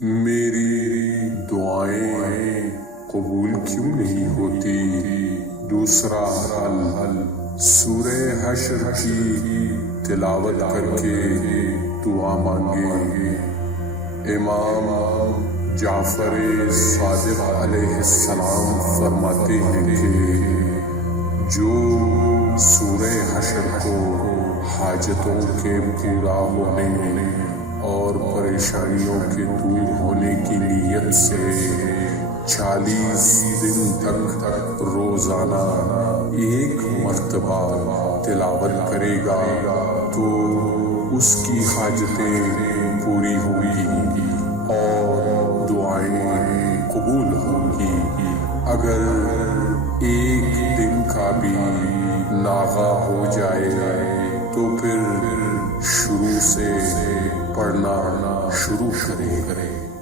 میری دعائیں قبول کیوں نہیں ہوتی؟ دوسرا حل سورہ حشر کی تلاوت کر کے دعا مانگے۔ امام جعفر صادق علیہ السلام فرماتے ہیں کہ جو سورہ حشر کو حاجتوں کے پورا ہونے اور پریشانیوں کے دور ہونے کی نیت سے 40 دن تک روزانہ ایک مرتبہ تلاوت کرے گا تو اس کی حاجتیں پوری ہوں گی اور دعائیں قبول ہوں گی۔ اگر ایک دن کا بھی ناغہ ہو جائے تو پھر شروع سے پڑھنا شروع کرے۔